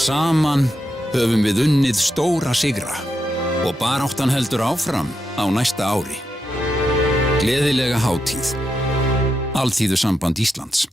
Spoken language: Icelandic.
Saman höfum við unnið stóra sigra og baráttan heldur áfram á næsta ári. Gleðilega hátíð. Alþýðusamband Íslands.